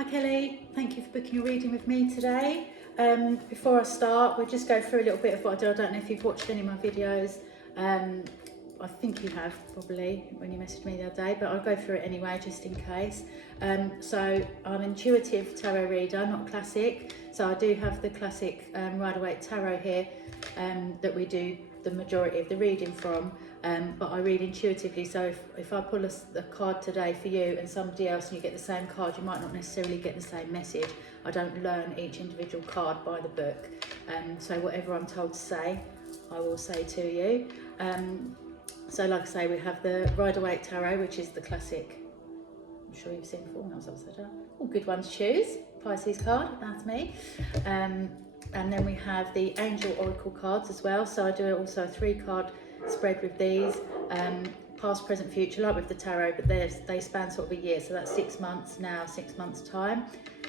Hi Kelly, thank you for booking a reading with me today. Before I start, we'll just go through a little bit of what I do. I don't know if you've watched any of my videos. I think you have probably when you messaged me the other day, but I'll go through it anyway just in case. So I'm an intuitive tarot reader, not classic. So I do have the classic Rider-Waite tarot here that we do the majority of the reading from, but I read intuitively. So if I pull a card today for you and somebody else and you get the same card, you might not necessarily get the same message. I don't learn each individual card by the book, so whatever I'm told to say, I will say to you. So like I say, we have the Rider-Waite tarot, which is the classic, I'm sure you've seen before when I was upside down. All good ones to choose. Pisces card, that's me. And then we have the Angel Oracle cards as well. So I do also a 3-card spread with these, past, present, future, like with the tarot, but they span sort of a year. So that's 6 months now, 6 months time.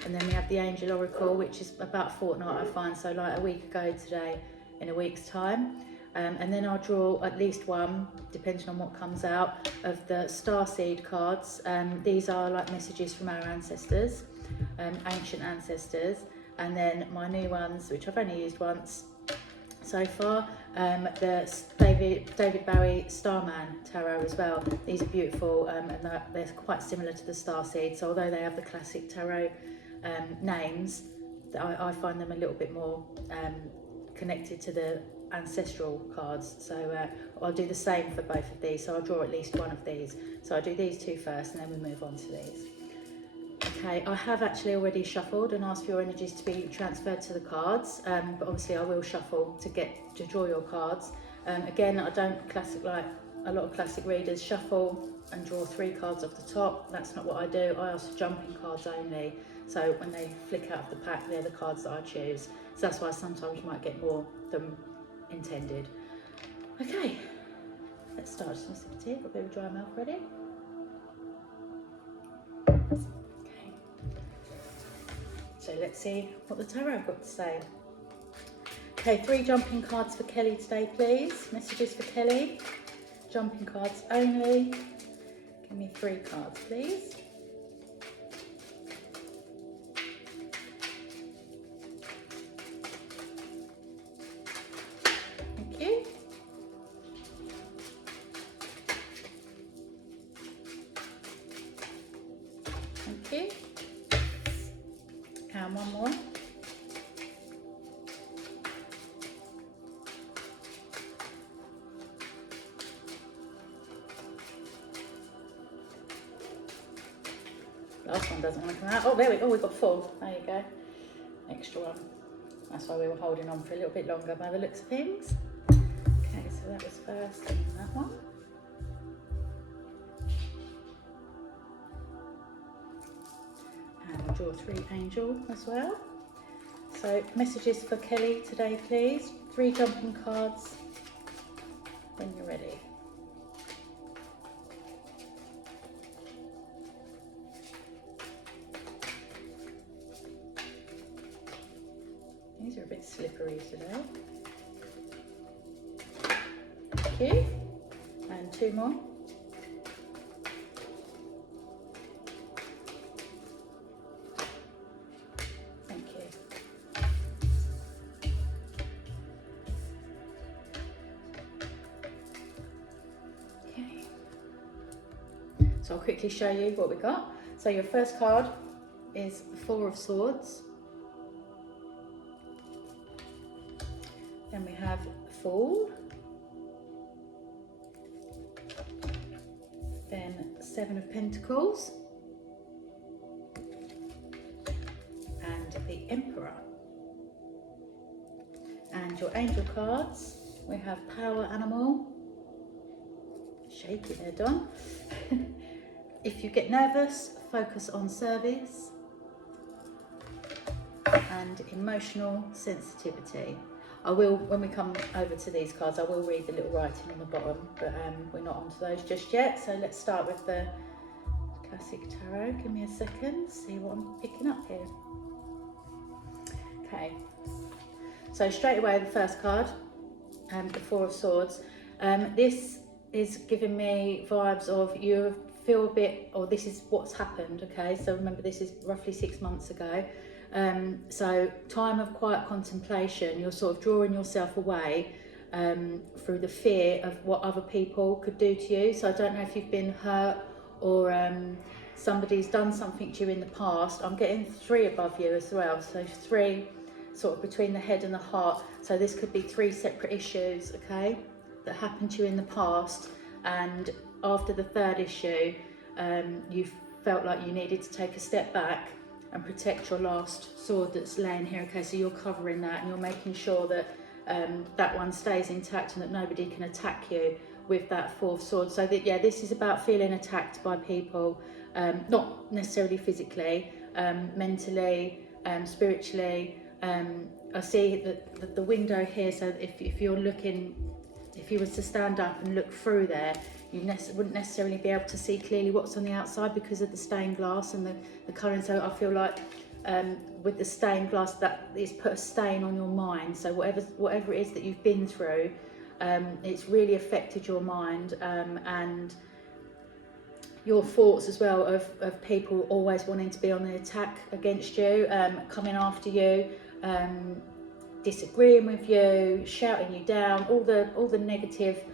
And then we have the Angel Oracle, which is about a fortnight, I find. So like a week ago today, in a week's time. And then I'll draw at least one, depending on what comes out, of the Starseed cards. These are like messages from our ancestors, ancient ancestors. And then my new ones, which I've only used once so far, the David Bowie Starman Tarot as well. These are beautiful, and they're quite similar to the Starseed. So although they have the classic tarot names, I find them a little bit more connected to the ancestral cards. So I'll do the same for both of these. So I'll draw at least one of these. So I'll do these two first and then we move on to these. Okay, I have actually already shuffled and asked for your energies to be transferred to the cards, but obviously I will shuffle to draw your cards. Again, I don't like a lot of classic readers, shuffle and draw 3 cards off the top. That's not what I do. I ask for jumping cards only. So when they flick out of the pack, they're the cards that I choose. So that's why sometimes you might get more than intended. Okay, let's start. Just a sip of tea. Got a bit of a dry mouth ready. Okay, so let's see what the tarot have got to say. Okay, 3 jumping cards for Kelly today, please. Messages for Kelly. Jumping cards only. Give me 3 cards, please. Thank you. Thank you. And one more. Last one doesn't want to come out. Oh, there we go. Oh, we've got 4. There you go. Extra one. That's why we were holding on for a little bit longer by the looks of things. Okay, so that was first and that one. And we'll draw 3 angel as well. So messages for Kelly today, please. 3 jumping cards when you're ready. These are a bit slippery today. Thank you. And 2 more. Thank you. Okay. So I'll quickly show you what we got. So your first card is the 4 of Swords. Then we have Fool, then 7 of Pentacles, and the Emperor. And your angel cards, we have Power Animal, shaky there, Don. If you get nervous, focus on service, and Emotional Sensitivity. I will, when we come over to these cards, I will read the little writing on the bottom, but we're not onto those just yet. So let's start with the classic tarot. Give me a second, see what I'm picking up here. Okay, so straight away the first card, the 4 of Swords. This is giving me vibes of you feel a bit, or this is what's happened, okay? So remember, this is roughly 6 months ago. So time of quiet contemplation, you're sort of drawing yourself away through the fear of what other people could do to you. So I don't know if you've been hurt or somebody's done something to you in the past. I'm getting 3 above you as well, so 3 sort of between the head and the heart. So this could be 3 separate issues, okay, that happened to you in the past, and after the 3rd issue, you felt like you needed to take a step back and protect your last sword that's laying here, okay? So you're covering that and you're making sure that that one stays intact and that nobody can attack you with that 4th sword. So that, yeah, this is about feeling attacked by people, not necessarily physically, mentally, spiritually. I see that the window here, so if you're looking, if you was to stand up and look through there, you wouldn't necessarily be able to see clearly what's on the outside because of the stained glass and the colour. So I feel like with the stained glass, that it's put a stain on your mind. So whatever it is that you've been through, it's really affected your mind and your thoughts as well of people always wanting to be on the attack against you, coming after you, disagreeing with you, shouting you down, all the negative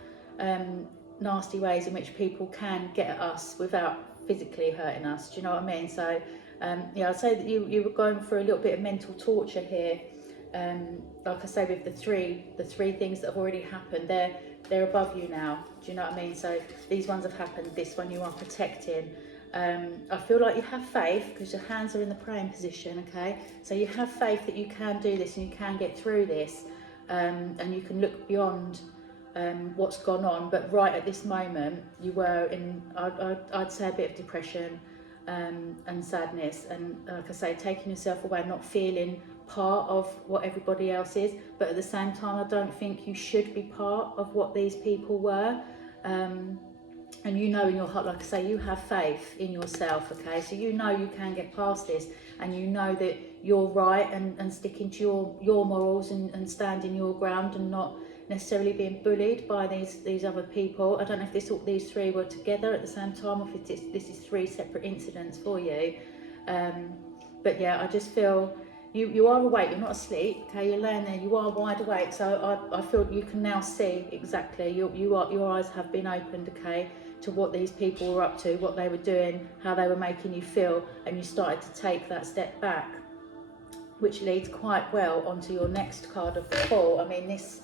nasty ways in which people can get at us without physically hurting us. Do you know what I mean? So yeah, I'd say that you were going through a little bit of mental torture here. Like I say, with the three things that have already happened, they're above you now. Do you know what I mean? So these ones have happened, this one you are protecting. I feel like you have faith because your hands are in the praying position, okay? So you have faith that you can do this and you can get through this, and you can look beyond what's gone on. But right at this moment, you were in, I'd say, a bit of depression and sadness, and like I say, taking yourself away, not feeling part of what everybody else is. But at the same time, I don't think you should be part of what these people were. And you know in your heart, like I say, you have faith in yourself, okay? So you know you can get past this, and you know that you're right, and sticking to your morals and standing your ground and not necessarily being bullied by these other people. I don't know if these 3 were together at the same time, or if this is 3 separate incidents for you. But yeah, I just feel you are awake, you're not asleep, okay? You're laying there, you are wide awake. So I feel you can now see exactly, your eyes have been opened, okay, to what these people were up to, what they were doing, how they were making you feel, and you started to take that step back, which leads quite well onto your next card of the Fool. I mean, this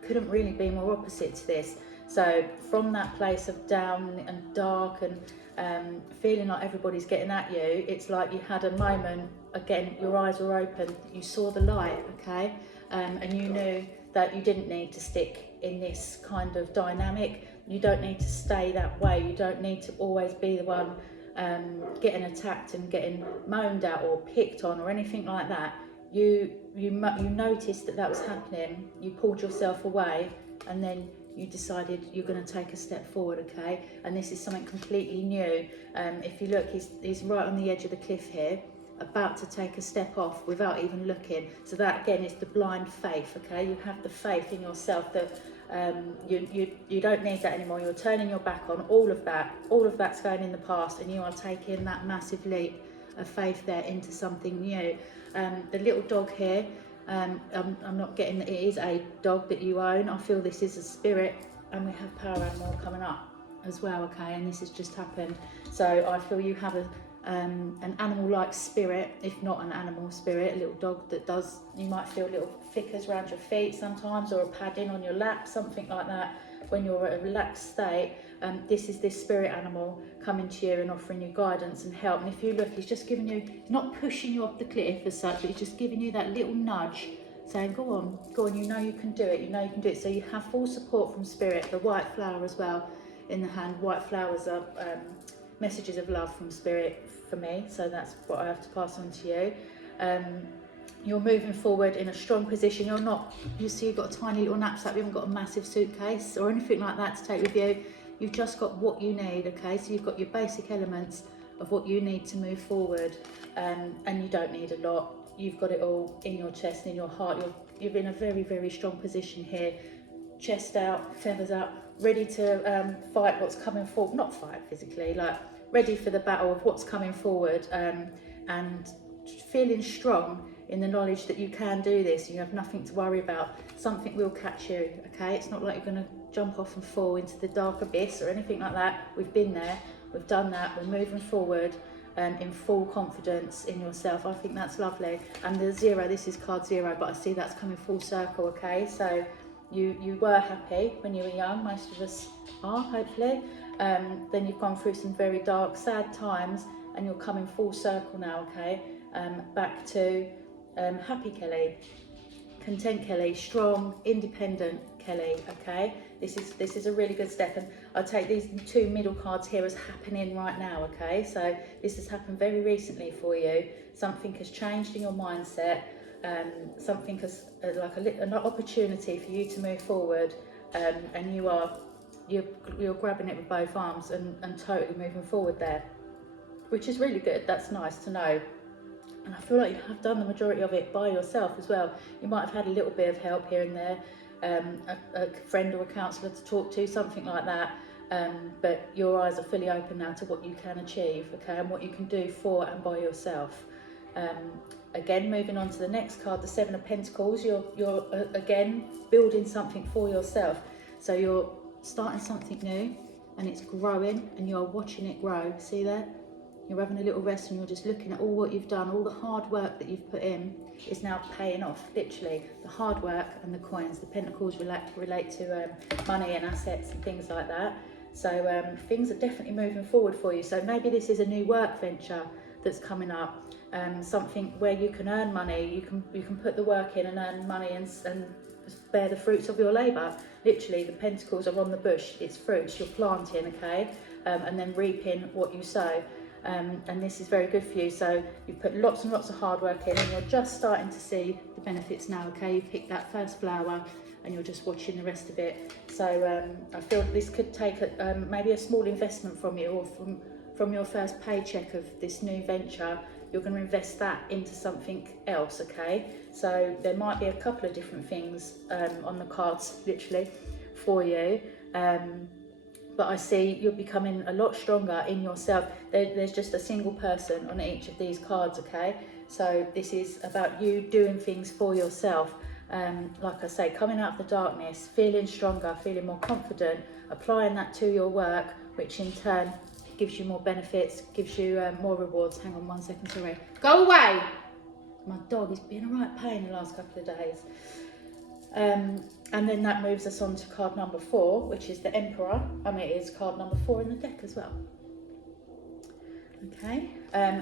couldn't really be more opposite to this. So from that place of down and dark and feeling like everybody's getting at you, it's like you had a moment, again, your eyes were open, you saw the light, okay? And you knew that you didn't need to stick in this kind of dynamic. You don't need to stay that way. You don't need to always be the one getting attacked and getting moaned at or picked on or anything like that. You noticed that was happening, you pulled yourself away, and then you decided you're going to take a step forward, okay? And this is something completely new. If you look, he's right on the edge of the cliff here, about to take a step off without even looking. So that again is the blind faith, okay? You have the faith in yourself that you don't need that anymore. You're turning your back on all of that's going in the past, and you are taking that massive leap of faith there into something new. The little dog here, I'm not getting that it is a dog that you own. I feel this is a spirit, and we have power animal coming up as well, okay? And this has just happened. So I feel you have an animal-like spirit, if not an animal spirit, a little dog that does, you might feel little flickers around your feet sometimes, or a padding on your lap, something like that. When you're at a relaxed state, this is this spirit animal coming to you and offering you guidance and help. And if you look, he's just giving you, not pushing you off the cliff as such, but he's just giving you that little nudge, saying, go on, you know you can do it, you know you can do it. So you have full support from spirit. The white flower as well in the hand. White flowers are messages of love from spirit for me, so that's what I have to pass on to you. You're moving forward in a strong position. You're not, you see you've got a tiny little knapsack, you haven't got a massive suitcase or anything like that to take with you. You've just got what you need, okay? So you've got your basic elements of what you need to move forward, and you don't need a lot. You've got it all in your chest and in your heart. You're in a very, very strong position here. Chest out, feathers up, ready to fight what's coming forward, not fight physically, like ready for the battle of what's coming forward, and feeling strong in the knowledge that you can do this, you have nothing to worry about. Something will catch you, okay? It's not like you're going to jump off and fall into the dark abyss or anything like that. We've been there, we've done that, we're moving forward in full confidence in yourself. I think that's lovely. And the 0, this is card 0, but I see that's coming full circle, okay? So you were happy when you were young, most of us are, hopefully. Then you've gone through some very dark, sad times, and you're coming full circle now, okay? Back to happy Kellie, content Kellie, strong, independent Kellie, okay? This is a really good step, and I'll take these 2 middle cards here as happening right now, okay? So this has happened very recently for you. Something has changed in your mindset. Something has like an opportunity for you to move forward, and you're grabbing it with both arms and totally moving forward there, which is really good. That's nice to know. And I feel like you have done the majority of it by yourself as well. You might have had a little bit of help here and there, a friend or a counsellor to talk to, something like that. But your eyes are fully open now to what you can achieve, okay, and what you can do for and by yourself. Again, moving on to the next card, the 7 of Pentacles, you're again building something for yourself. So you're starting something new, and it's growing, and you're watching it grow. See there? You're having a little rest, and you're just looking at all what you've done, all the hard work that you've put in is now paying off, literally. The hard work and the coins. The Pentacles relate to money and assets and things like that. So things are definitely moving forward for you. So maybe this is a new work venture that's coming up, something where you can earn money, you can put the work in and earn money and bear the fruits of your labour. Literally, the Pentacles are on the bush, it's fruits, you're planting, okay, and then reaping what you sow. And this is very good for you. So you've put lots and lots of hard work in, and you're just starting to see the benefits now, okay? You picked that first flower and you're just watching the rest of it. So I feel this could take maybe a small investment from you, or from your first paycheck of this new venture. You're going to invest that into something else, okay? So there might be a couple of different things on the cards, literally, for you. But I see you're becoming a lot stronger in yourself. There's just a single person on each of these cards, okay? So this is about you doing things for yourself. Like I say, coming out of the darkness, feeling stronger, feeling more confident, applying that to your work, which in turn gives you more benefits, gives you more rewards. Hang on 1 second, sorry. Go away! My dog has been a right pain the last couple of days. And then that moves us on to card number 4, which is the Emperor. I mean, it is card number 4 in the deck as well. Okay,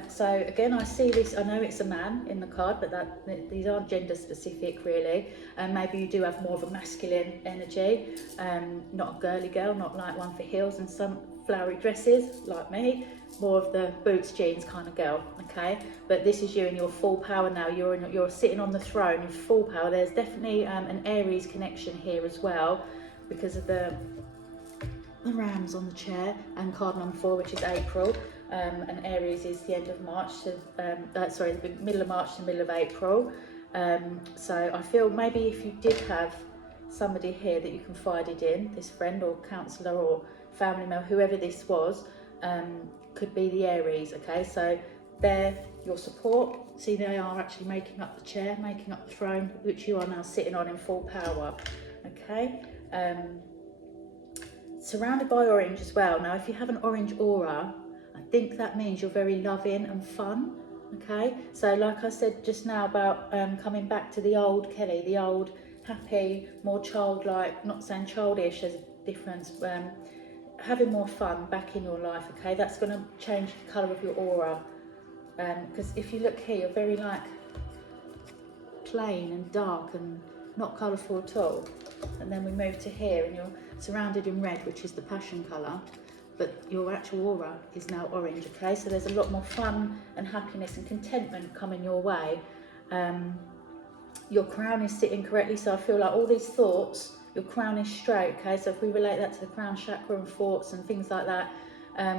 so again, I see this, I know it's a man in the card, but these aren't gender specific really. Maybe you do have more of a masculine energy, not a girly girl, not like one for heels and some flowery dresses like me, more of the boots, jeans kind of girl, okay? But this is you in your full power now. You're sitting on the throne in full power. There's definitely an Aries connection here as well, because of the rams on the chair, and card number 4, which is April. And Aries is the end of March to, the middle of March to middle of April. So I feel maybe if you did have somebody here that you confided in, this friend or counsellor or family member, whoever this was, could be the Aries, okay? So they're your support. See, they are actually making up the chair, making up the throne, which you are now sitting on in full power, okay? Surrounded by orange as well. Now, if you have an orange aura, I think that means you're very loving and fun, okay? So like I said just now about coming back to the old Kellie, the old happy, more childlike, not saying childish, there's a difference, having more fun back in your life, okay? That's going to change the colour of your aura, because if you look here, you're very like plain and dark and not colourful at all. And then we move to here and you're surrounded in red, which is the passion colour, but your actual aura is now orange, okay? So there's a lot more fun and happiness and contentment coming your way. Your crown is sitting correctly, so I feel like all these thoughts, your crown is straight, okay? So if we relate that to the crown chakra and thoughts and things like that,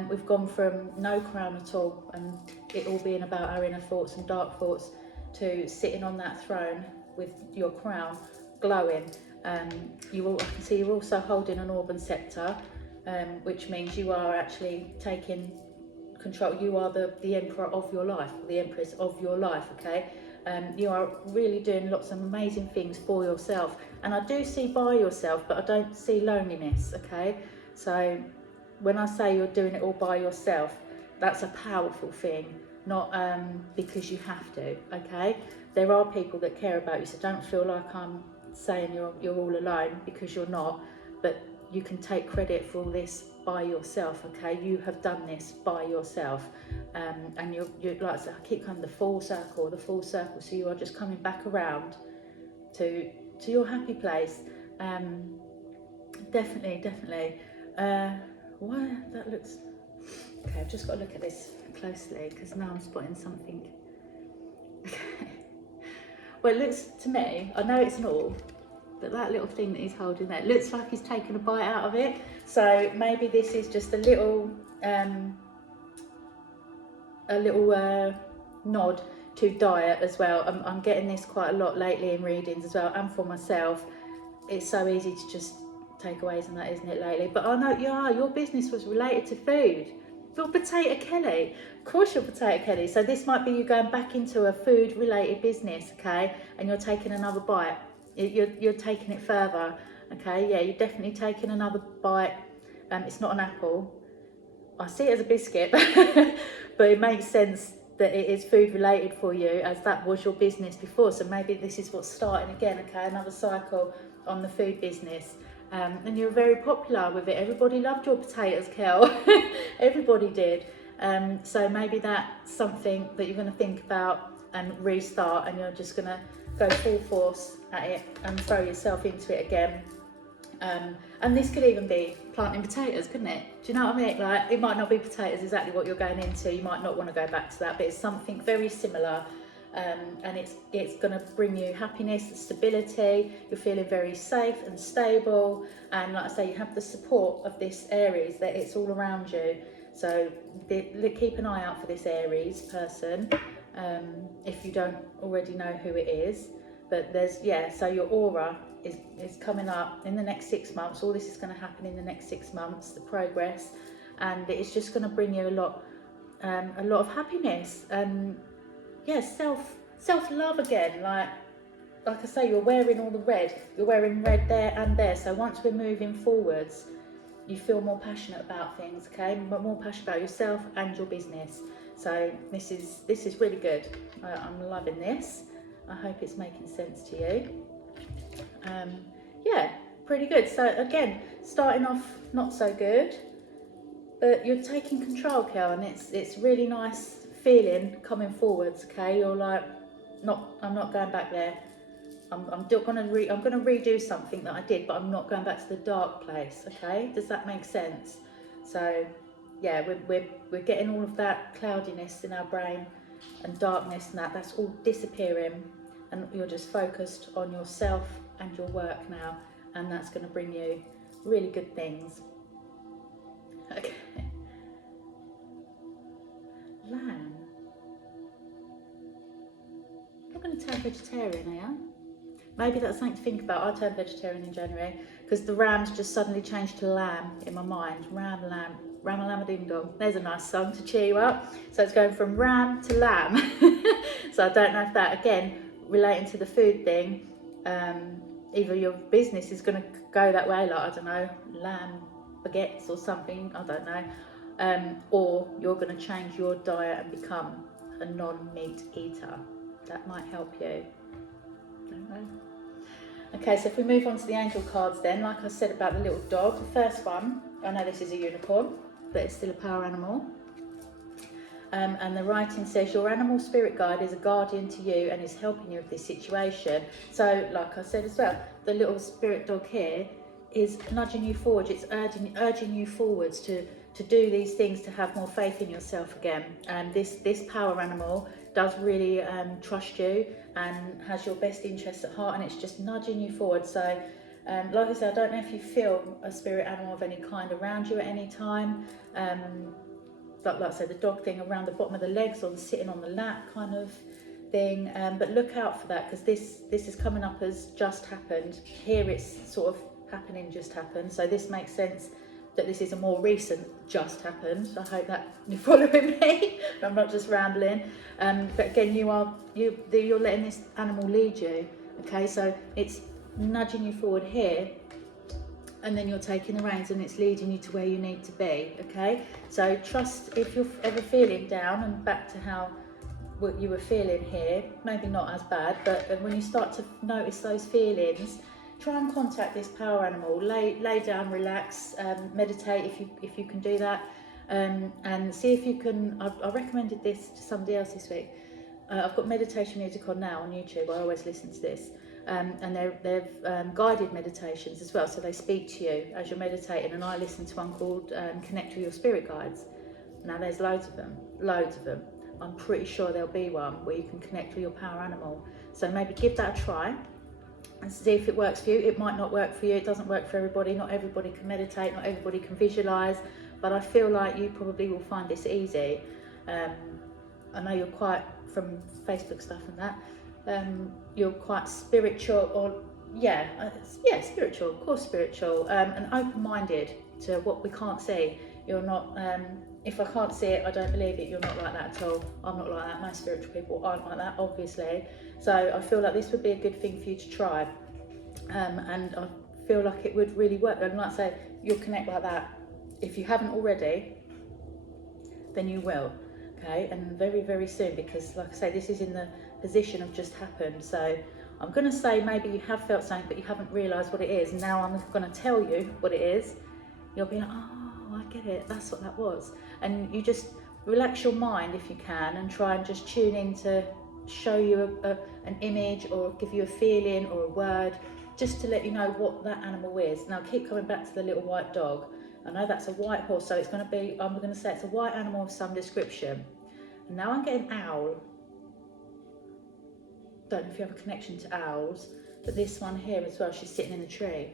we've gone from no crown at all and it all being about our inner thoughts and dark thoughts to sitting on that throne with your crown glowing. I can see you're also holding an organ scepter, which means you are actually taking control. You are the emperor of your life, the empress of your life, okay? You are really doing lots of amazing things for yourself. And I do see by yourself, but I don't see loneliness, okay? So when I say you're doing it all by yourself, that's a powerful thing, not because you have to, okay? There are people that care about you, so don't feel like I'm saying you're all alone, because you're not, but you can take credit for all this by yourself, okay? You have done this by yourself, and you're like I keep coming the full circle, so you are just coming back around to your happy place. Definitely. Why that looks okay? I've just got to look at this closely because now I'm spotting something. Okay. Well, it looks to me, I know it's not, but that little thing that he's holding there, it looks like he's taken a bite out of it. So maybe this is just a little nod to diet as well. I'm getting this quite a lot lately in readings as well, and for myself. It's so easy to just take aways and that, isn't it, lately? But I know your business was related to food. You're Potato Kelly. Of course you're Potato Kelly. So this might be you going back into a food related business, okay? And you're taking another bite. You're taking it further, okay? Yeah, you're definitely taking another bite. It's not an apple. I see it as a biscuit, but it makes sense that it is food related for you, as that was your business before. So maybe this is what's starting again, okay? Another cycle on the food business. And you're very popular with it. Everybody loved your potatoes, Kel. Everybody did. So maybe that's something that you're going to think about and restart, and you're just going to go full force at it and throw yourself into it again. And this could even be planting potatoes, couldn't it? Do you know what I mean? Like, it might not be potatoes exactly what you're going into. You might not want to go back to that, but it's something very similar. And it's going to bring you happiness, stability. You're feeling very safe and stable, and like I say, you have the support of this Aries, that it's all around you. So keep an eye out for this Aries person, if you don't already know who it is. But so your aura is coming up in the next 6 months. All this is going to happen in the next 6 months, the progress, and it's just going to bring you a lot of happiness and self-love again. Like I say, you're wearing all the red. You're wearing red there and there. So once we're moving forwards, you feel more passionate about things, okay? More passionate about yourself and your business. So this is really good. I'm loving this. I hope it's making sense to you. Pretty good. So again, starting off not so good, but you're taking control, Kel, and it's really nice feeling coming forwards, okay? You're like, I'm not going back there. I'm gonna redo something that I did, but I'm not going back to the dark place, okay? Does that make sense? So yeah, we're getting all of that cloudiness in our brain and darkness and that's all disappearing, and you're just focused on yourself and your work now, and that's going to bring you really good things. Okay. Lamb. I'm not going to turn vegetarian, are you? Maybe that's something to think about. I turned vegetarian in January because the rams just suddenly changed to lamb in my mind. Ram, lamb, ram-a-lamb ding dong. There's a nice song to cheer you up. So it's going from ram to lamb. So I don't know if that, again, relating to the food thing, either your business is going to go that way, like, I don't know, lamb baguettes or something, I don't know, or you're going to change your diet and become a non-meat eater. That might help you. Don't know. Okay, so if we move on to the angel cards then, like I said about the little dog, the first one, I know this is a unicorn, but it's still a power animal. And the writing says your animal spirit guide is a guardian to you and is helping you with this situation. So like I said as well, the little spirit dog here is nudging you forward. It's urging you forwards to do these things, to have more faith in yourself again. And this power animal does really trust you and has your best interests at heart, and it's just nudging you forward. So like I said, I don't know if you feel a spirit animal of any kind around you at any time. Like I said, the dog thing around the bottom of the legs or sitting on the lap kind of thing, but look out for that, because this is coming up as just happened. Here it's sort of happening, just happened, so this makes sense that this is a more recent just happened. I hope that you're following me. I'm not just rambling. But again, you're letting this animal lead you. Okay, so it's nudging you forward here, and then you're taking the reins and it's leading you to where you need to be. Okay, so trust, if you're ever feeling down, and back to how what you were feeling here, maybe not as bad, but when you start to notice those feelings, try and contact this power animal. Lay down, relax, meditate if you can do that, and see if you can. I recommended this to somebody else this week. I've got meditation music on now on YouTube. I always listen to this, and they're guided meditations as well. So they speak to you as you're meditating, and I listen to one called Connect with Your Spirit Guides. Now there's loads of them. I'm pretty sure there'll be one where you can connect with your power animal. So maybe give that a try and see if it works for you. It might not work for you. It doesn't work for everybody. Not everybody can meditate. Not everybody can visualize. But I feel like you probably will find this easy. I know you're quite, from Facebook stuff and that, you're quite spiritual, or spiritual, of course spiritual, and open-minded to what we can't see. You're not, if I can't see it, I don't believe it. You're not like that at all. I'm not like that. Most spiritual people aren't like that, obviously. So I feel like this would be a good thing for you to try, and I feel like it would really work. And like I say, you'll connect like that. If you haven't already, then you will. Okay, and very, very soon, because like I say, this is in the position of just happened. So I'm going to say maybe you have felt something, but you haven't realised what it is. Now I'm going to tell you what it is. You'll be like, oh, I get it. That's what that was. And you just relax your mind if you can, and try and just tune in to show you an image, or give you a feeling or a word, just to let you know what that animal is. Now keep coming back to the little white dog. I know that's a white horse, so it's going to be, I'm going to say it's a white animal of some description. And now I'm getting owl. Don't know if you have a connection to owls, but this one here as well, she's sitting in a tree.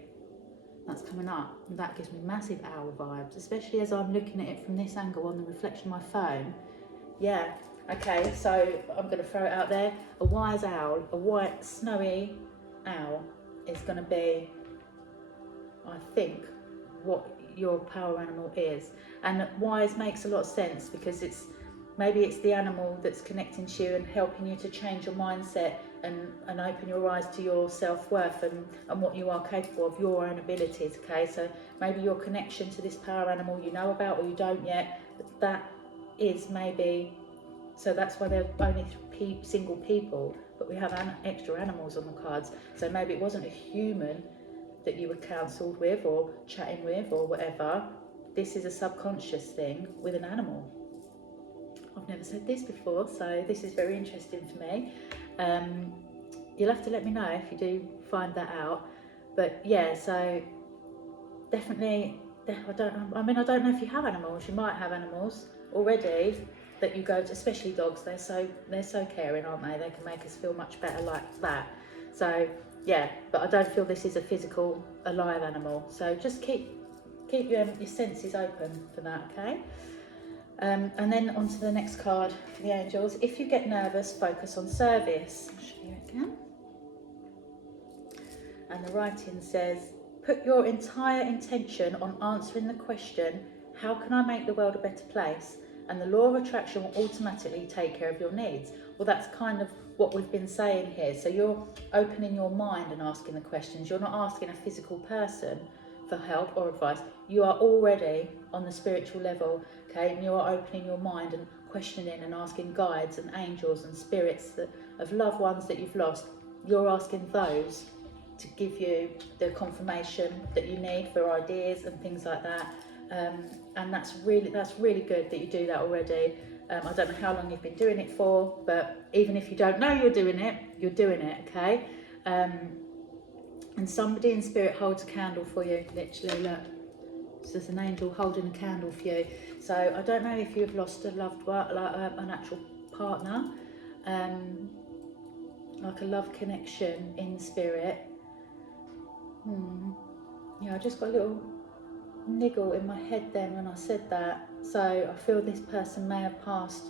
That's coming up, and that gives me massive owl vibes, especially as I'm looking at it from this angle on the reflection of my phone. Yeah, okay, so I'm going to throw it out there. A wise owl, a white snowy owl is going to be, I think, what your power animal is. And wise makes a lot of sense, because maybe it's the animal that's connecting to you and helping you to change your mindset and open your eyes to your self-worth and what you are capable of, your own abilities. Okay, so maybe your connection to this power animal you know about, or you don't yet, but that is maybe, so that's why they're only single people, but we have extra animals on the cards. So maybe it wasn't a human that you were counselled with or chatting with or whatever. This is a subconscious thing with an animal. I've never said this before, so this is very interesting for me. You'll have to let me know if you do find that out. But yeah, so definitely, I don't know if you have animals. You might have animals already that you go to, especially dogs. They're so caring, aren't they? They can make us feel much better like that. So yeah, but I don't feel this is a physical, alive animal. So just keep your senses open for that, okay? And then on to the next card for the angels. If you get nervous, focus on service. I'll show you again. And the writing says, put your entire intention on answering the question, how can I make the world a better place? And the law of attraction will automatically take care of your needs. Well, that's kind of what we've been saying here. So you're opening your mind and asking the questions. You're not asking a physical person for help or advice. You are already on the spiritual level, okay? And you are opening your mind and questioning and asking guides and angels and spirits of loved ones that you've lost. You're asking those to give you the confirmation that you need for ideas and things like that. And that's really good that you do that already. I don't know how long you've been doing it for, but even if you don't know you're doing it, okay? And somebody in spirit holds a candle for you, literally, look. So there's an angel holding a candle for you. So I don't know if you've lost a loved one, like an actual partner, like a love connection in spirit. Yeah, I just got a little niggle in my head then when I said that. So I feel this person may have passed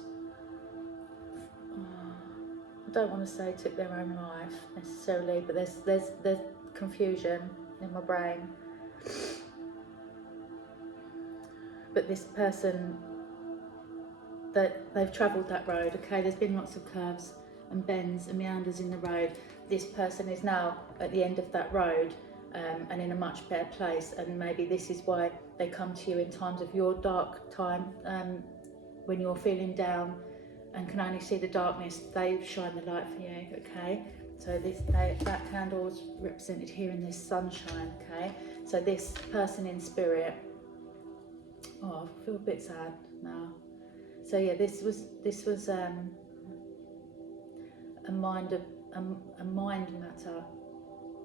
I don't want to say took their own life necessarily, but there's confusion in my brain. But this person, that they've travelled that road, okay, there's been lots of curves and bends and meanders in the road. This person is now at the end of that road, and in a much better place, and maybe this is why they come to you in times of your dark time, when you're feeling down and can only see the darkness. They shine the light for you, okay? So that candle's represented here in this sunshine, okay? So this person in spirit, oh, I feel a bit sad now. So yeah, this was a mind matter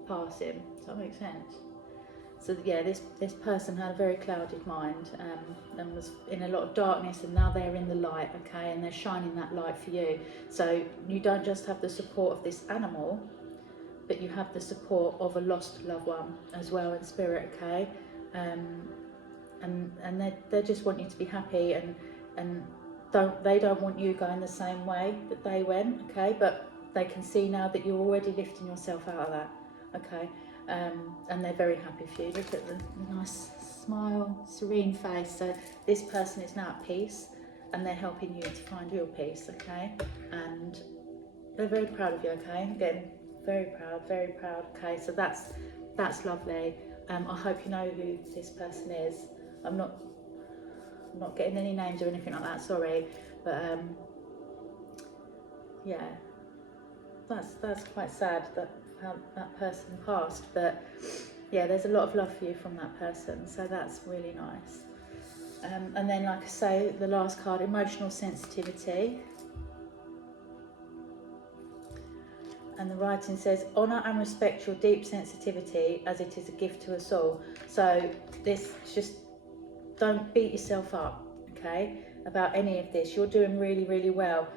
passing. Does that make sense? So yeah, this person had a very clouded mind, and was in a lot of darkness, and now they're in the light, okay, and they're shining that light for you. So you don't just have the support of this animal, but you have the support of a lost loved one as well in spirit, okay? And they just want you to be happy, and they don't want you going the same way that they went, okay? But they can see now that you're already lifting yourself out of that, okay? And they're very happy for you. Look at the nice smile, serene face. So this person is now at peace, and they're helping you to find your peace, okay? And they're very proud of you, okay? Again, very proud, okay? So that's lovely. I hope you know who this person is. I'm not getting any names or anything like that, sorry, but yeah, that's quite sad that how that person passed, but yeah, there's a lot of love for you from that person, so that's really nice. And then, like I say, the last card, emotional sensitivity, and the writing says, honour and respect your deep sensitivity as it is a gift to us all. So this, just don't beat yourself up, okay, about any of this. You're doing really well.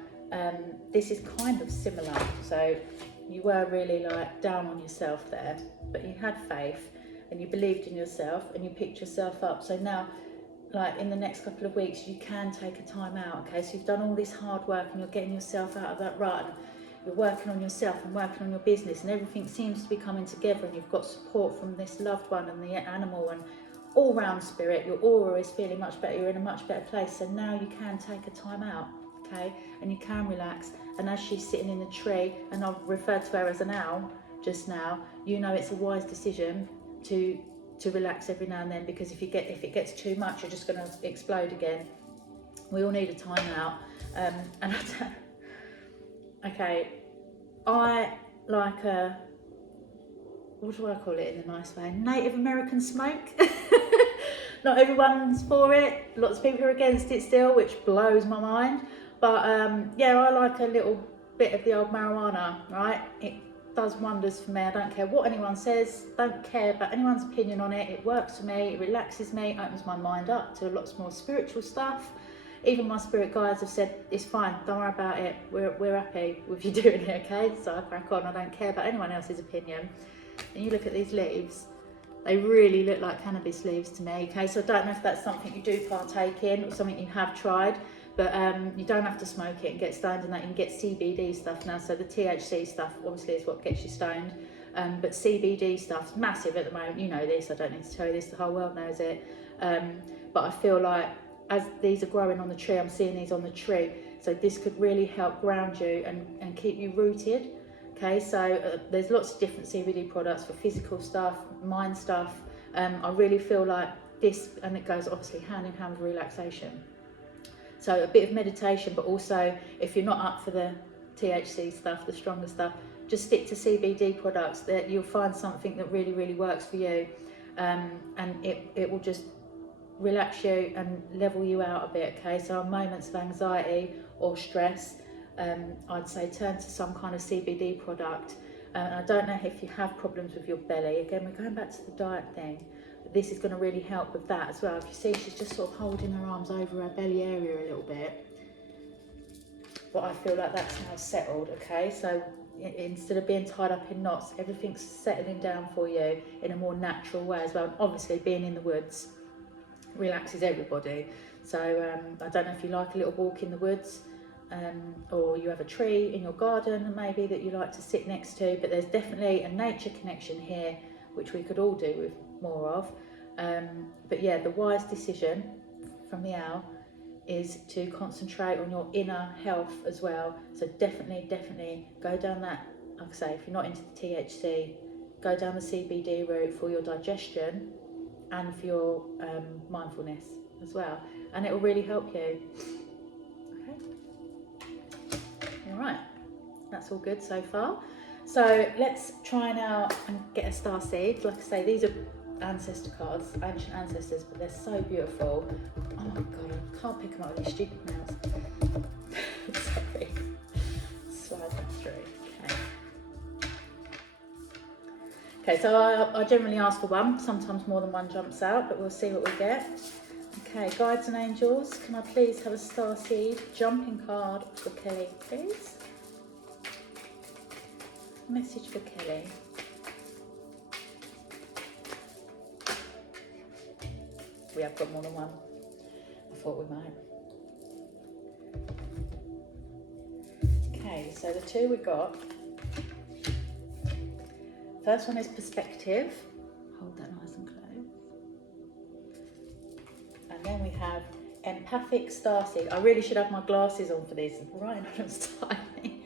This is kind of similar. So you were really like down on yourself there, but you had faith and you believed in yourself and you picked yourself up. So now, like in the next couple of weeks, you can take a time out, okay? So you've done all this hard work and you're getting yourself out of that rut, and you're working on yourself and working on your business, and everything seems to be coming together, and you've got support from this loved one and the animal and all round spirit. Your aura is feeling much better, you're in a much better place. So now you can take a time out, okay, and you can relax. And as she's sitting in the tree, and I've referred to her as an owl just now, you know it's a wise decision to relax every now and then, because if it gets too much, you're just going to explode again. We all need a time out. And okay, I like a, what do I call it in a nice way? Native American smoke. Not everyone's for it. Lots of people are against it still, which blows my mind. But yeah, I like a little bit of the old marijuana, right? It does wonders for me. I don't care what anyone says. Don't care about anyone's opinion on it. It works for me. It relaxes me. Opens my mind up to lots more spiritual stuff. Even my spirit guides have said, it's fine, don't worry about it. We're happy with you doing it, okay? So I crack on. I don't care about anyone else's opinion. And you look at these leaves, they really look like cannabis leaves to me, okay? So I don't know if that's something you do partake in or something you have tried, but you don't have to smoke it and get stoned and that. You can get CBD stuff now. So the THC stuff obviously is what gets you stoned, but CBD stuff's massive at the moment. You know this, I don't need to tell you this, the whole world knows it. But I feel like as these are growing on the tree, I'm seeing these on the tree, so this could really help ground you and keep you rooted. Okay, so there's lots of different CBD products for physical stuff, mind stuff. I really feel like this, and it goes obviously hand in hand with relaxation. So a bit of meditation, but also if you're not up for the THC stuff, the stronger stuff, just stick to CBD products. That you'll find something that really works for you, and it will just relax you and level you out a bit, okay? So on moments of anxiety or stress, I'd say turn to some kind of CBD product. I don't know if you have problems with your belly. Again, we're going back to the diet thing, but this is going to really help with that as well. If you see, she's just sort of holding her arms over her belly area a little bit, but I feel like that's now settled, okay? So instead of being tied up in knots, everything's settling down for you in a more natural way as well. And obviously being in the woods relaxes everybody. So I don't know if you like a little walk in the woods, or you have a tree in your garden maybe that you like to sit next to, but there's definitely a nature connection here which we could all do with more of. But yeah, the wise decision from the owl is to concentrate on your inner health as well. So definitely go down that, like I say, if you're not into the THC, go down the CBD route for your digestion and for your mindfulness as well, and it will really help you. Okay, all right, that's all good so far. So let's try now and get a star seed. Like I say, these are ancestor cards, ancient ancestors, but they're so beautiful. Oh my god, I can't pick them up with these stupid nails. Sorry, slide that through. Okay, so I generally ask for one, sometimes more than one jumps out, but we'll see what we get. Okay, guides and angels, can I please have a star seed jumping card for Kellie, please? Message for Kellie. We have got more than one. I thought we might. Okay, so the two we got. First one is perspective. Hold that nice and close. And then we have empathic starseed. I really should have my glasses on for this. Right, I'm tiny.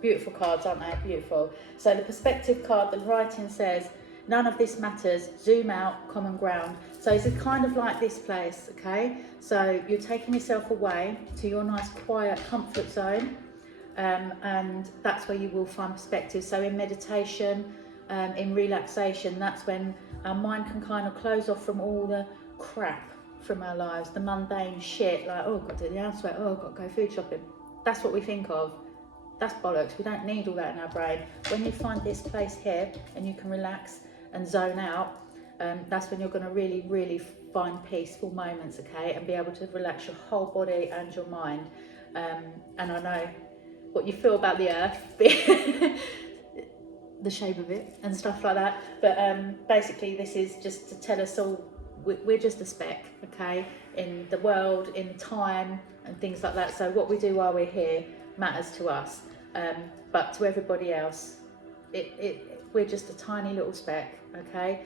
Beautiful cards, aren't they? Beautiful. So the perspective card, the writing says, none of this matters, zoom out, common ground. So it's kind of like this place, okay? So you're taking yourself away to your nice quiet comfort zone, and that's where you will find perspective. So in meditation, in relaxation, that's when our mind can kind of close off from all the crap from our lives, the mundane shit, like, oh, I've got to do the housework, oh, I've got to go food shopping. That's what we think of. That's bollocks. We don't need all that in our brain. When you find this place here and you can relax and zone out, that's when you're going to really find peaceful moments, okay, and be able to relax your whole body and your mind. And I know what you feel about the earth, the shape of it and stuff like that, but basically this is just to tell us all we're just a speck, okay, in the world, in time and things like that. So what we do while we're here matters to us, but to everybody else we're just a tiny little speck, okay.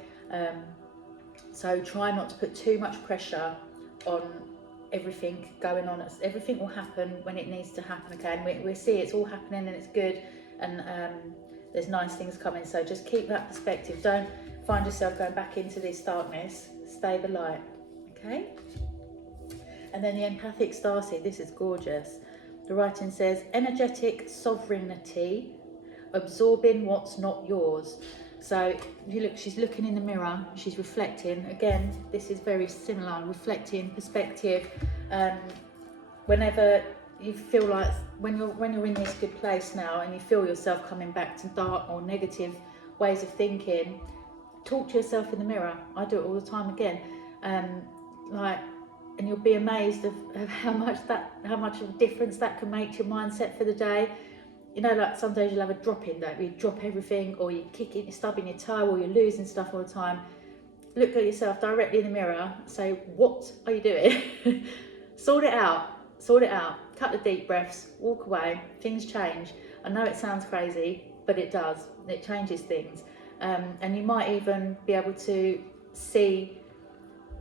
So try not to put too much pressure on everything going on. Everything will happen when it needs to happen, okay, and we see it's all happening and it's good, and there's nice things coming. So just keep that perspective. Don't find yourself going back into this darkness. Stay the light, okay. And then the empathic starseed, this is gorgeous. The writing says, energetic sovereignty, absorbing what's not yours. So you look, she's looking in the mirror, she's reflecting. Again, this is very similar, reflecting, perspective. Whenever you feel like, when you're in this good place now and you feel yourself coming back to dark or negative ways of thinking, talk to yourself in the mirror. I do it all the time again. And you'll be amazed of how much of a difference that can make to your mindset for the day. You know, like some days you'll have a drop-in, don't you? You drop everything, or you kick it, you're stubbing your toe, or you're losing stuff all the time. Look at yourself directly in the mirror, say, what are you doing? Sort it out, cut the deep breaths, walk away, things change. I know it sounds crazy, but it does, it changes things. And you might even be able to see,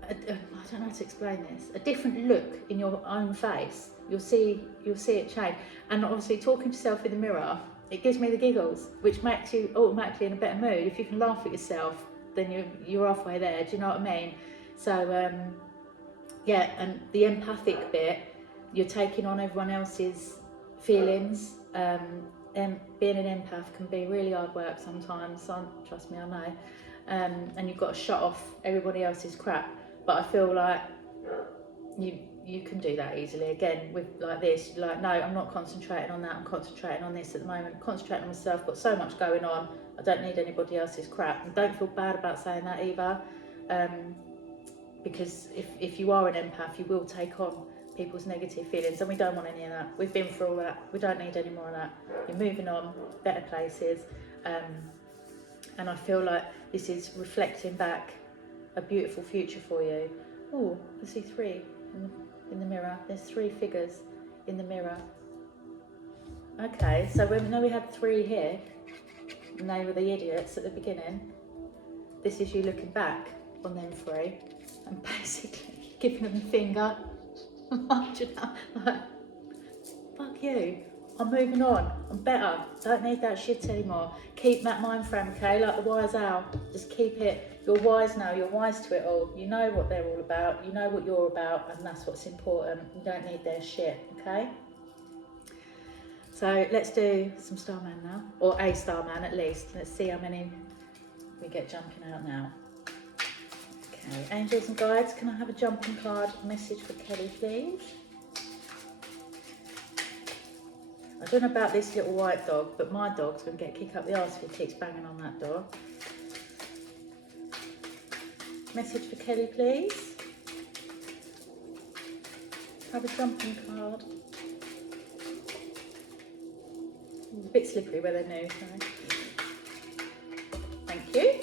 I don't know how to explain this, a different look in your own face. You'll see it change. And obviously talking to yourself in the mirror, it gives me the giggles, which makes you automatically in a better mood. If you can laugh at yourself, then you're halfway there, do you know what I mean? So yeah, and the empathic bit, you're taking on everyone else's feelings, and being an empath can be really hard work sometimes, trust me, I know. And you've got to shut off everybody else's crap, but I feel like you can do that easily. Again, with like this, you're like, no, I'm not concentrating on that, I'm concentrating on this at the moment, concentrating on myself, got so much going on, I don't need anybody else's crap. And don't feel bad about saying that either, because if you are an empath, you will take on people's negative feelings, and we don't want any of that. We've been through all that, we don't need any more of that. You're moving on, better places, and I feel like this is reflecting back a beautiful future for you. Oh, I see 3. in the mirror. There's 3 figures in the mirror. Okay, so we had 3 here, and they were the idiots at the beginning. This is you looking back on them 3 and basically giving them the finger. Like, fuck you. I'm moving on. I'm better. Don't need that shit anymore. Keep that mind frame, okay? Like the wise owl. Just keep it. You're wise now. You're wise to it all. You know what they're all about. You know what you're about, and that's what's important. You don't need their shit, okay? So let's do some Starman now, or a Starman at least. Let's see how many we get jumping out now. Okay, angels and guides, can I have a jumping card message for Kelly, please? I don't know about this little white dog, but my dog's going to get a kick up the arse if he keeps banging on that door. Message for Kelly, please. Have a jumping card. A bit slippery where they're new, so. Thank you.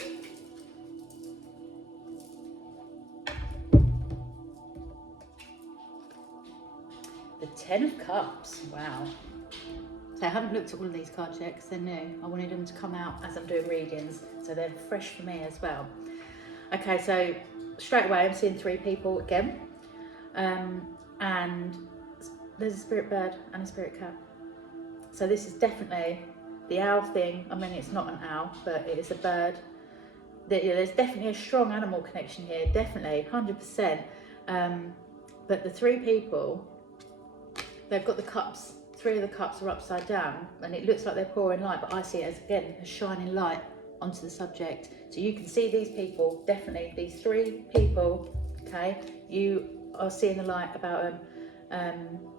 The 10 of Cups, wow. So I haven't looked at all of these cards yet because they're new. I wanted them to come out as I'm doing readings, so they're fresh for me as well. Okay, so straight away I'm seeing 3 people again. And there's a spirit bird and a spirit cat. So this is definitely the owl thing. I mean, it's not an owl, but it is a bird. There's definitely a strong animal connection here, definitely, 100%. But the 3 people, they've got the cups. 3 of the cups are upside down, and it looks like they're pouring light, but I see it as, again, a shining light onto the subject. So you can see these people, definitely, these 3 people, okay? You are seeing the light about them.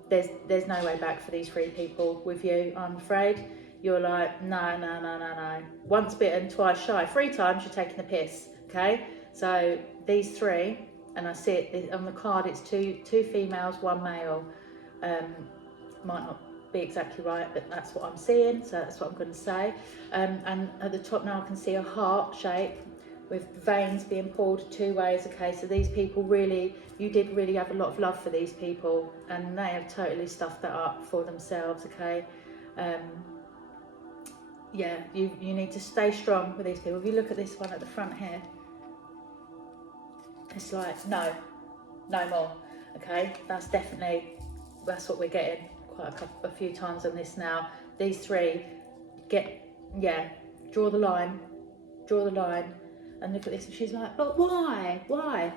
There's no way back for these 3 people with you, I'm afraid. You're like, no, no, no, no, no. Once bitten, twice shy. 3 times you're taking the piss, okay? So these 3, and I see it on the card, it's two females, 1 male. Might not be exactly right, but that's what I'm seeing, so that's what I'm going to say. And at the top now I can see a heart shape with veins being pulled 2 ways. Okay, so these people really, you did really have a lot of love for these people, and they have totally stuffed that up for themselves. Okay, yeah, you need to stay strong with these people. If you look at this one at the front here, it's like no more. Okay, that's what we're getting a few times on this now. These 3 draw the line, and look at this. And she's like, but why?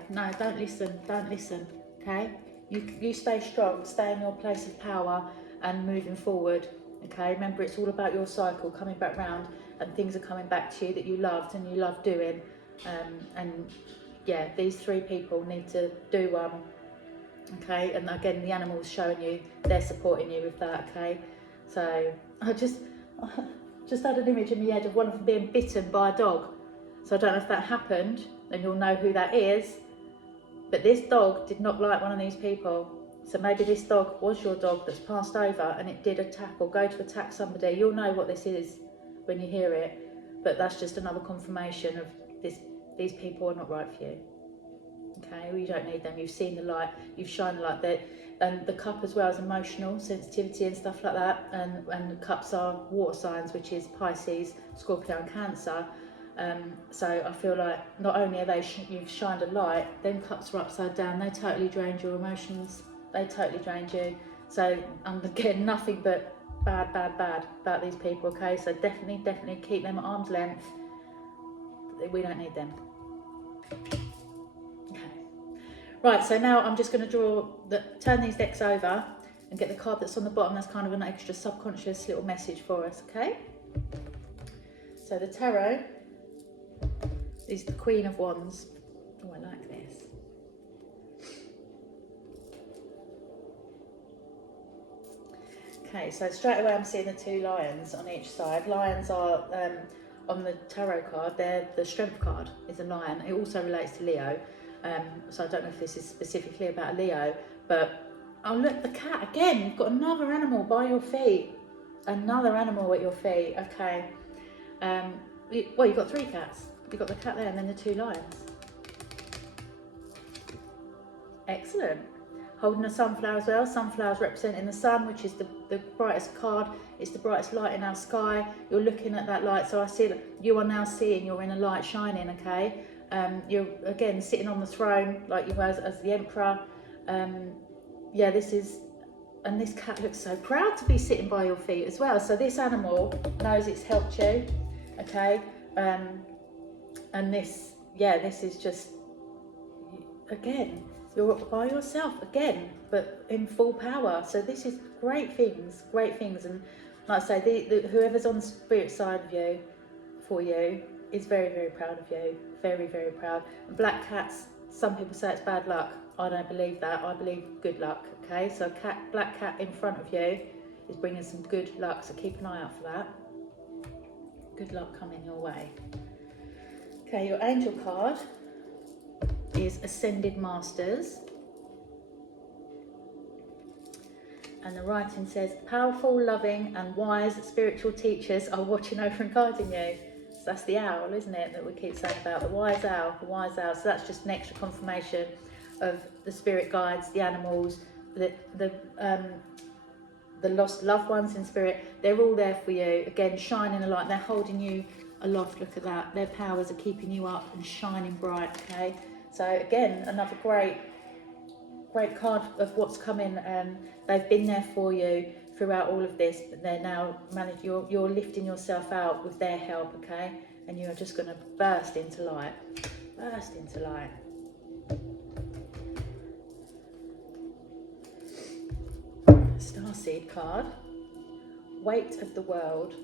No, don't listen, okay? You stay strong, stay in your place of power and moving forward, okay? Remember, it's all about your cycle coming back round, and things are coming back to you that you loved and you love doing. And yeah, these 3 people need to do one. Okay, and again, the animals showing you they're supporting you with that. Okay, so I just had an image in my head of one of them being bitten by a dog. So I don't know if that happened, and you'll know who that is. But this dog did not like one of these people. So maybe this dog was your dog that's passed over, and it did attack or go to attack somebody. You'll know what this is when you hear it. But that's just another confirmation of this. These people are not right for you. Okay, well, you don't need them. You've seen the light, you've shined the light there. And the cup as well is emotional sensitivity and stuff like that. And cups are water signs, which is Pisces, Scorpio and Cancer. So I feel like not only are you've shined a light, then cups are upside down. They totally drained your emotions. They totally drained you. So I'm getting nothing but bad about these people. Okay, so definitely keep them at arm's length. We don't need them. Right, so now I'm just going to turn these decks over and get the card that's on the bottom. That's kind of an extra subconscious little message for us, okay? So the tarot is the Queen of Wands. Oh, I like this. Okay, so straight away I'm seeing the 2 lions on each side. Lions are, on the tarot card, the strength card is a lion. It also relates to Leo. So I don't know if this is specifically about Leo, but oh look, the cat again. You've got another animal by your feet, another animal at your feet. Okay, well, you've got 3 cats. You've got the cat there, and then the 2 lions. Excellent. holding a sunflower as well. Sunflowers representing the sun, which is the brightest card. It's the brightest light in our sky. You're looking at that light. So I see that you are now seeing you're in a light shining, okay? You're, again, sitting on the throne like you were as the emperor. Yeah, this is, and this cat looks so proud to be sitting by your feet as well. So this animal knows it's helped you, okay? And this, yeah, this is just, again, you're by yourself again, but in full power. So this is great things, and like I say, whoever's on the spirit side of you, for you, is very, very proud of you, very, very proud. And black cats, some people say it's bad luck. I don't believe that. I believe good luck. Okay, so black cat in front of you is bringing some good luck. So keep an eye out for that. Good luck coming your way. Okay, your angel card is Ascended Masters. And the writing says, powerful, loving and wise spiritual teachers are watching over and guiding you. So that's the owl, isn't it, that we keep saying about, the wise owl, the wise owl. So that's just an extra confirmation of the spirit guides, the animals, the lost loved ones in spirit. They're all there for you, again, shining a light. They're holding you aloft. Look at that. Their powers are keeping you up and shining bright, okay? So again, another great card of what's coming. They've been there for you throughout all of this, but they're now you're lifting yourself out with their help, okay? And you're just going to burst into light. Burst into light. Starseed card. Weight of the world.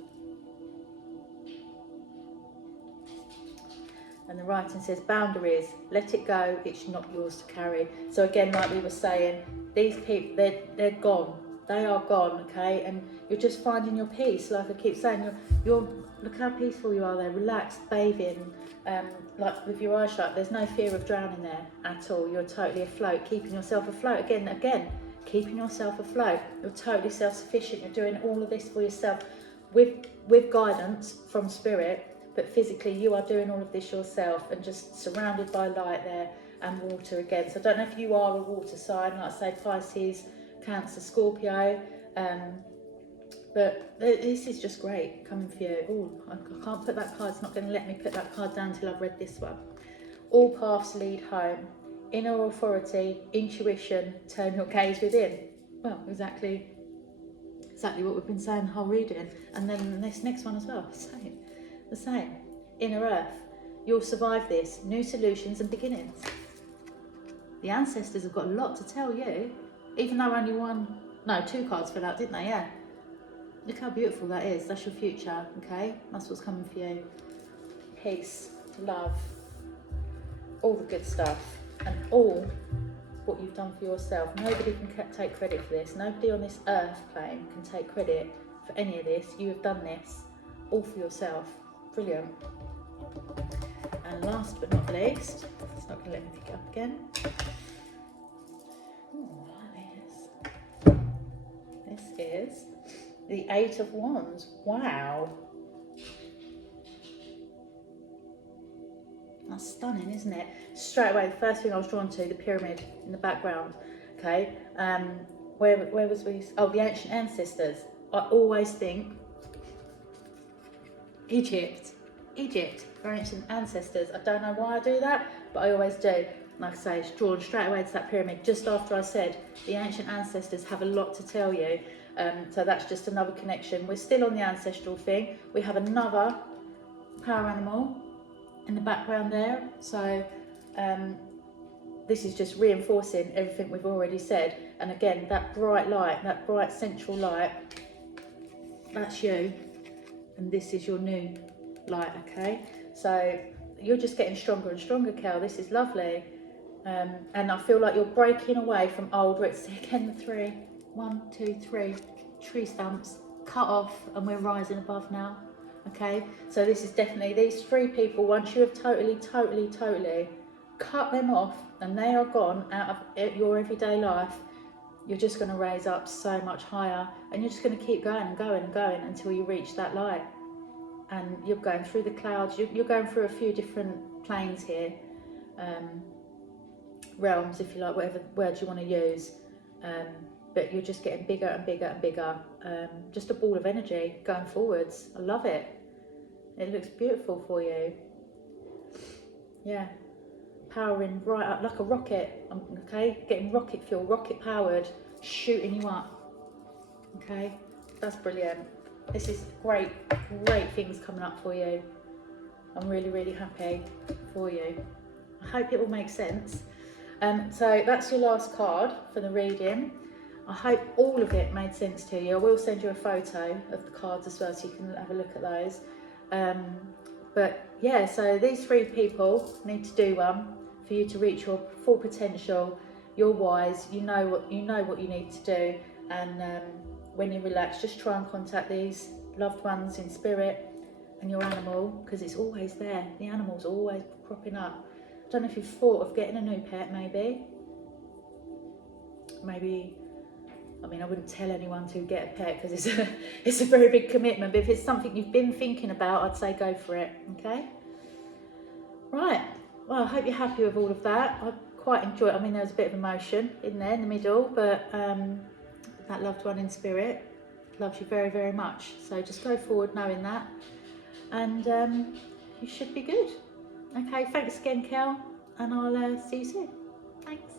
And the writing says, boundaries, let it go, it's not yours to carry. So again, like we were saying, these people, they're gone. They are gone, okay? And you're just finding your peace. Like I keep saying, you're look how peaceful you are there, relaxed, bathing, like with your eyes shut. There's no fear of drowning there at all. You're totally afloat, keeping yourself afloat. Again, keeping yourself afloat. You're totally self-sufficient. You're doing all of this for yourself with guidance from spirit. But physically you are doing all of this yourself and just surrounded by light there and water again. So I don't know if you are a water sign, like I say, Pisces, Cancer, Scorpio, but this is just great coming for you. Oh, I can't put that card, it's not going to let me put that card down until I've read this one. All paths lead home. Inner authority, intuition, turn your gaze within. Well, exactly what we've been saying the whole reading. And then this next one as well, the same. Inner earth, you'll survive this. New solutions and beginnings. The ancestors have got a lot to tell you, even though only two cards fell out, didn't they? Yeah. Look how beautiful that is. That's your future, okay? That's what's coming for you. Peace, love, all the good stuff, and all what you've done for yourself. Nobody can take credit for this. Nobody on this earth plane can take credit for any of this. You have done this all for yourself. Brilliant. And last but not least, it's not going to let me pick it up again. Ooh, this is the Eight of Wands. Wow. That's stunning, isn't it? Straight away, the first thing I was drawn to, the pyramid in the background. Okay. Where was we? Oh, the ancient ancestors. I always think Egypt, for ancient ancestors. I don't know why I do that, but I always do. Like I say, it's drawn straight away to that pyramid, just after I said the ancient ancestors have a lot to tell you. So that's just another connection. We're still on the ancestral thing. We have another power animal in the background there. So this is just reinforcing everything we've already said. And again, that bright light, that bright central light, that's you. And this is your new light, okay? So you're just getting stronger and stronger, Kel. This is lovely. And I feel like you're breaking away from old, it's again the 3, 1, 2, 3 tree stumps cut off, and we're rising above now, okay? So this is definitely these 3 people, once you have totally cut them off and they are gone out of your everyday life, you're just going to raise up so much higher, and you're just going to keep going and going and going until you reach that light. And you're going through the clouds, you're going through a few different planes here, realms, if you like, whatever word you want to use. but you're just getting bigger and bigger and bigger. Just a ball of energy going forwards. I love it. It looks beautiful for you. Yeah, powering right up like a rocket. Okay, getting rocket fuel, rocket powered, shooting you up. Okay, that's brilliant. This is great things coming up for you. I'm really, really happy for you. I hope it all makes sense. So that's your last card for the reading. I hope all of it made sense to you. I will send you a photo of the cards as well, so you can have a look at those. But yeah, so these 3 people need to do one for you to reach your full potential. You're wise. You know what you need to do, and when you relax, just try and contact these loved ones in spirit and your animal, because it's always there. The animal's always cropping up. I don't know if you've thought of getting a new pet, maybe. I mean, I wouldn't tell anyone to get a pet because it's a very big commitment, but if it's something you've been thinking about, I'd say go for it, okay? Right, well, I hope you're happy with all of that. I quite enjoy it. I mean, there was a bit of emotion in there in the middle, but that loved one in spirit loves you very, very much. So just go forward knowing that, and you should be good. Okay, thanks again, Kel, and I'll see you soon. Thanks.